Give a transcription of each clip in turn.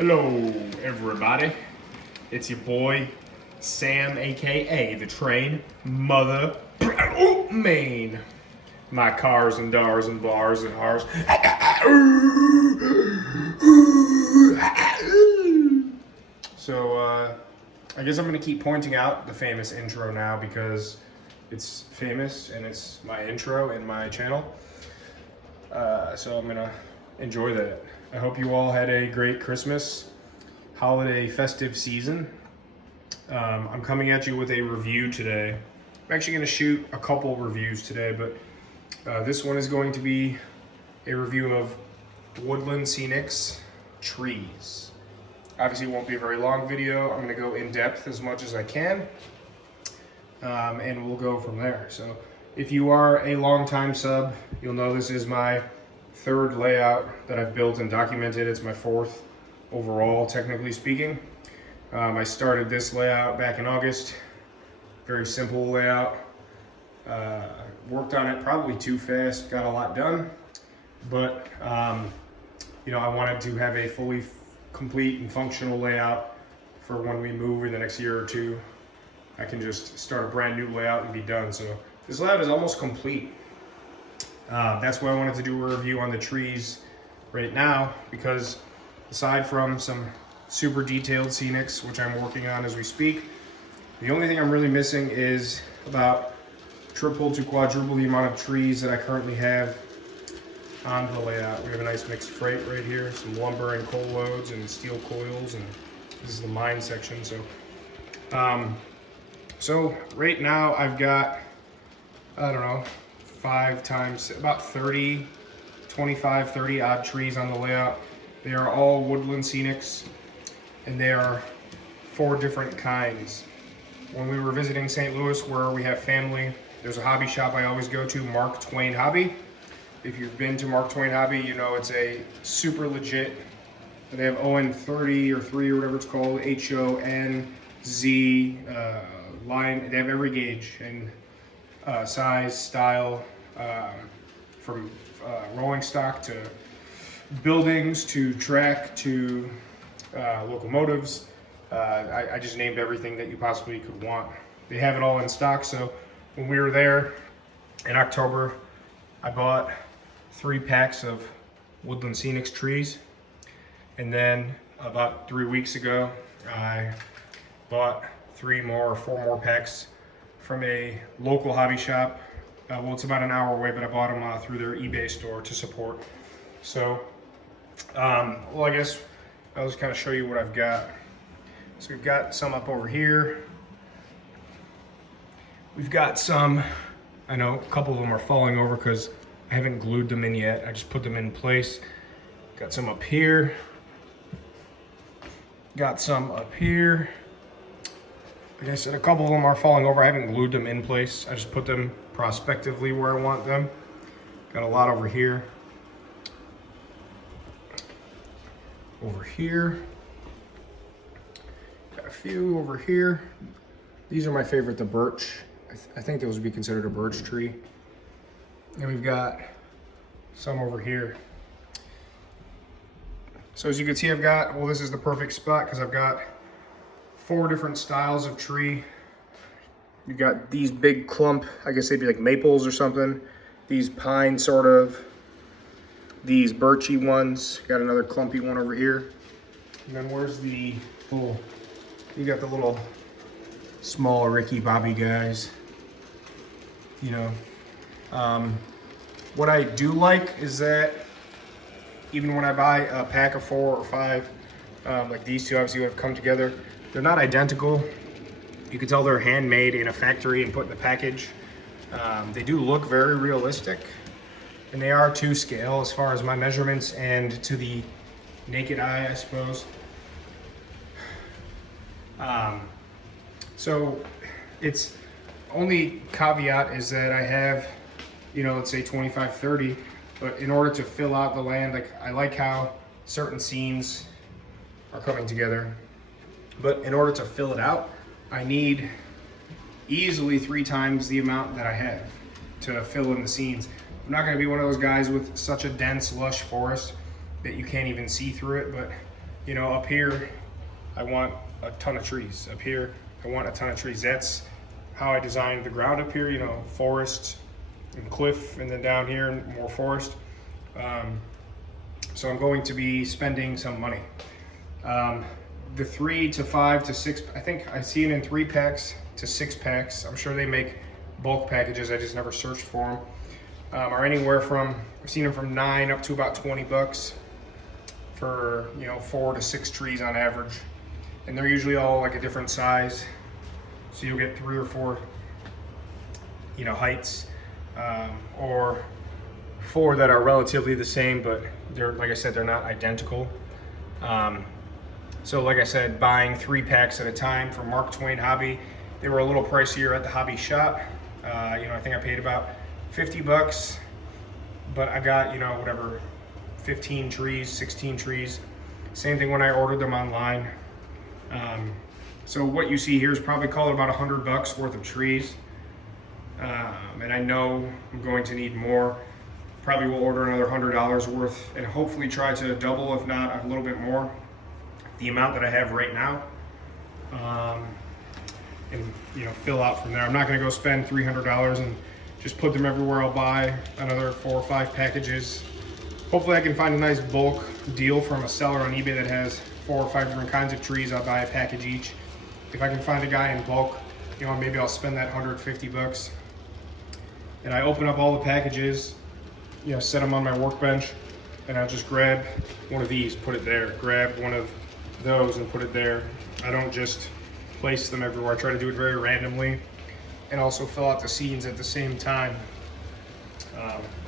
Hello, everybody. It's your boy, Sam, aka the Train Mother Main. My cars and dars and bars and hars. So, I guess I'm gonna keep pointing out the famous intro now because it's famous and it's my intro in my channel. So I'm gonna enjoy that. I hope you all had a great Christmas, holiday, festive season. I'm coming at you with a review today. I'm actually gonna shoot a couple reviews today, but this one is going to be a review of Woodland Scenics Trees. Obviously it won't be a very long video. I'm gonna go in depth as much as I can, and we'll go from there. So if you are a longtime sub, you'll know this is my third layout that I've built and documented. It's my fourth overall, technically speaking. I started this layout back in August. Very simple layout. Worked on it probably too fast, got a lot done. But, you know, I wanted to have a fully complete and functional layout for when we move in the next year or two. I can just start a brand new layout and be done. So this layout is almost complete. That's why I wanted to do a review on the trees right now, because aside from some super detailed scenics, which I'm working on as we speak, the only thing I'm really missing is about triple to quadruple the amount of trees that I currently have on the layout. We have a nice mixed freight right here, some lumber and coal loads and steel coils, and this is the mine section. So right now I've got, I don't know, 5 times about 30, 25, 30 odd trees on the layout. They are all Woodland Scenics, and they are 4 different kinds. When we were visiting St. Louis, where we have family, there's a hobby shop I always go to, Mark Twain Hobby. If you've been to Mark Twain Hobby, you know it's a super legit. They have ON30 or 3 or whatever it's called, HO, Z, line. They have every gauge and size, style, from rolling stock to buildings to track to locomotives. I just named everything that you possibly could want. They have it all in stock. So when we were there in October, I bought 3 packs of Woodland Scenics trees. And then about 3 weeks ago, I bought 3 more or 4 more packs from a local hobby shop. Well, it's about an hour away, but I bought them through their eBay store to support. So, well, I guess I'll just kind of show you what I've got. So we've got some up over here. We've got some, I know a couple of them are falling over because I haven't glued them in yet. I just put them in place. Got some up here. Got some up here. Like I said, a couple of them are falling over. I haven't glued them in place. I just put them prospectively where I want them. Got a lot over here. Over here. Got a few over here. These are my favorite, the birch. I think those would be considered a birch tree. And we've got some over here. So as you can see, I've got, well, this is the perfect spot because I've got 4 different styles of tree. You got these big clump, I guess they'd be like maples or something. These pine sort of. These birchy ones. Got another clumpy one over here. And then where's the little, you got the little small Ricky Bobby guys. You know. What I do like is that even when I buy a pack of 4 or 5, like these two obviously have come together, they're not identical. You can tell they're handmade in a factory and put in the package. They do look very realistic, and they are to scale as far as my measurements and to the naked eye, I suppose. So it's only caveat is that I have, you know, let's say 25, 30, but in order to fill out the land, like I like how certain scenes are coming together, but in order to fill it out, I need easily 3 times the amount that I have to fill in the scenes. I'm not going to be one of those guys with such a dense, lush forest that you can't even see through it, but you know, up here, I want a ton of trees. Up here, I want a ton of trees. That's how I designed the ground up here, you know, forest and cliff, and then down here, more forest. So I'm going to be spending some money. The 3 to 5 to 6, I think I see it in 3 packs to 6 packs. I'm sure they make bulk packages, I just never searched for them. Are anywhere from, I've seen them from $9 up to about $20 for, you know, 4 to 6 trees on average. And they're usually all like a different size. So you'll get 3 or 4, you know, heights, or 4 that are relatively the same, but they're, like I said, they're not identical. So like I said, buying 3 packs at a time from Mark Twain Hobby. They were a little pricier at the hobby shop. You know, I think I paid about $50, but I got, you know, whatever, 15 trees, 16 trees. Same thing when I ordered them online. So what you see here is probably call it about $100 worth of trees. And I know I'm going to need more. Probably will order another $100 worth and hopefully try to double, if not a little bit more, the amount that I have right now. And you know, fill out from there. I'm not going to go spend $300 and just put them everywhere. I'll buy another 4 or 5 packages. Hopefully I can find a nice bulk deal from a seller on eBay that has 4 or 5 different kinds of trees. I'll buy a package each. If I can find a guy in bulk, you know, maybe I'll spend that $150. And I open up all the packages, you know, set them on my workbench, and I'll just grab one of these, put it there. Grab one of those and put it there. I don't just place them everywhere. I try to do it very randomly and also fill out the scenes at the same time.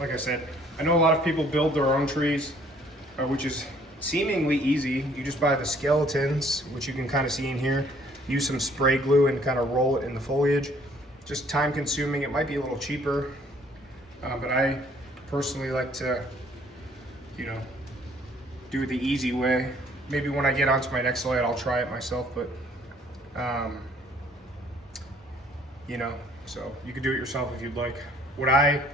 Like I said, I know a lot of people build their own trees, which is seemingly easy. You just buy the skeletons, which you can kind of see in here, use some spray glue and kind of roll it in the foliage. Just time consuming. It might be a little cheaper, but I personally like to, you know, do it the easy way. Maybe when I get onto my next layout, I'll try it myself, but you know, so you can do it yourself if you'd like. What I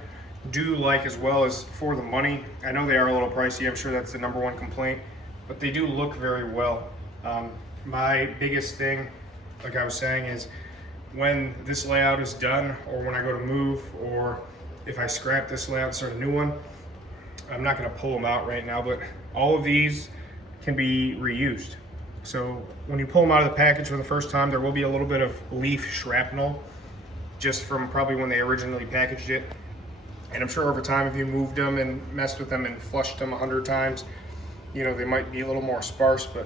do like as well is for the money. I know they are a little pricey. I'm sure that's the #1 complaint, but they do look very well. My biggest thing, like I was saying, is when this layout is done, or when I go to move, or if I scrap this layout and start a new one, I'm not going to pull them out right now, but all of these can be reused. So when you pull them out of the package for the first time, there will be a little bit of leaf shrapnel, just from probably when they originally packaged it. And I'm sure over time, if you moved them and messed with them and flushed them 100 times, you know, they might be a little more sparse, but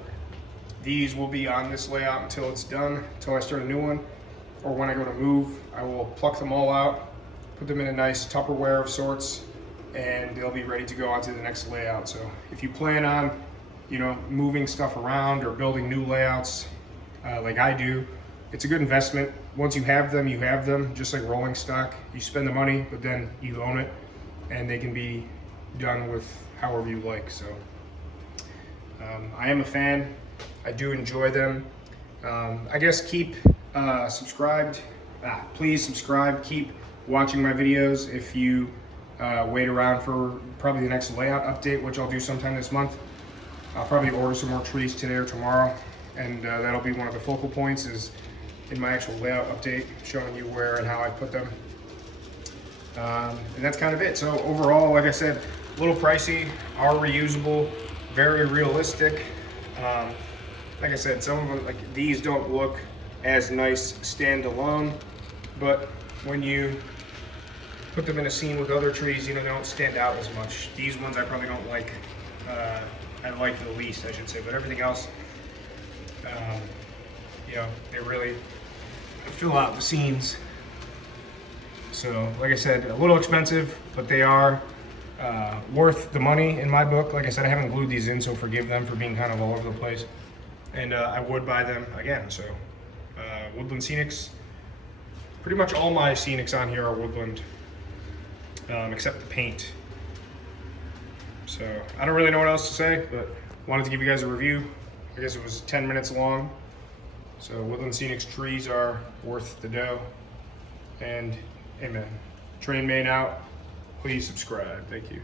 these will be on this layout until it's done, until I start a new one. Or when I go to move, I will pluck them all out, put them in a nice Tupperware of sorts, and they'll be ready to go onto the next layout. So if you plan on, you know, moving stuff around or building new layouts like I do, it's a good investment. Once you have them, just like rolling stock. You spend the money, but then you own it, and they can be done with however you like. So I am a fan. I do enjoy them. I guess keep subscribed. Please subscribe. Keep watching my videos. If you wait around for probably the next layout update, which I'll do sometime this month, I'll probably order some more trees today or tomorrow, and that'll be one of the focal points, is in my actual layout update, showing you where and how I put them. And that's kind of it. So overall, like I said, a little pricey, are reusable, very realistic. Like I said, some of them, like these, don't look as nice standalone, but when you put them in a scene with other trees, you know, they don't stand out as much. These ones I probably don't like. I like the least, I should say, but everything else, you know, they really fill out the scenes. So, like I said, a little expensive, but they are worth the money in my book. Like I said, I haven't glued these in, so forgive them for being kind of all over the place. And I would buy them again. So, Woodland Scenics. Pretty much all my scenics on here are woodland, except the paint. So, I don't really know what else to say, but wanted to give you guys a review. I guess it was 10 minutes long. So, Woodland Scenics Trees are worth the dough. And amen. Train Main out. Please subscribe. Thank you.